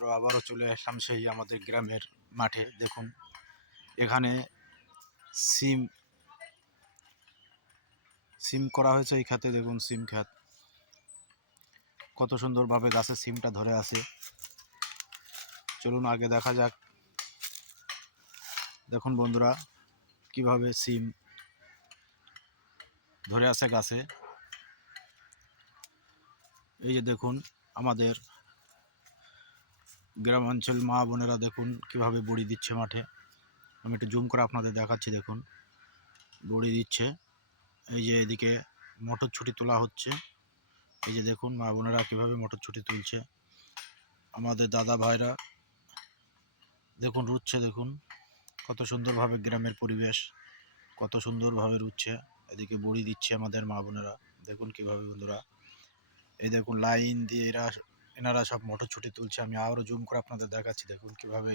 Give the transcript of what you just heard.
বন্ধুরা, আবারও চলে আসলাম সেই আমাদের গ্রামের মাঠে। দেখুন এখানে সিম সিম করা হয়েছে এই খাতে। দেখুন সিম খাত কত সুন্দরভাবে গাছে সিমটা ধরে আছে। চলুন আগে দেখা যাক। দেখুন বন্ধুরা কিভাবে সিম ধরে আছে গাছে। এই যে দেখুন আমাদের গ্রামাঞ্চল মা বোনেরা দেখুন কিভাবে বড়ি দিচ্ছে মাঠে। আমি একটু জুম করে আপনাদের দেখাচ্ছি। দেখুন বড়ি দিচ্ছে। এই যে এদিকে মটরছুটি তোলা হচ্ছে। এই যে দেখুন মা বোনেরা কীভাবে মটরছুটি তুলছে। আমাদের দাদা ভাইরা দেখুন রুচ্ছে। দেখুন কত সুন্দরভাবে গ্রামের পরিবেশ, কত সুন্দরভাবে রুচ্ছে। এদিকে বড়ি দিচ্ছে আমাদের মা বোনেরা। দেখুন কীভাবে বন্ধুরা, এই দেখুন লাইন দিয়ে এনারা সব মটরছুটি তুলছে। আমি আরও জুম করে আপনাদের দেখাচ্ছি। দেখুন কীভাবে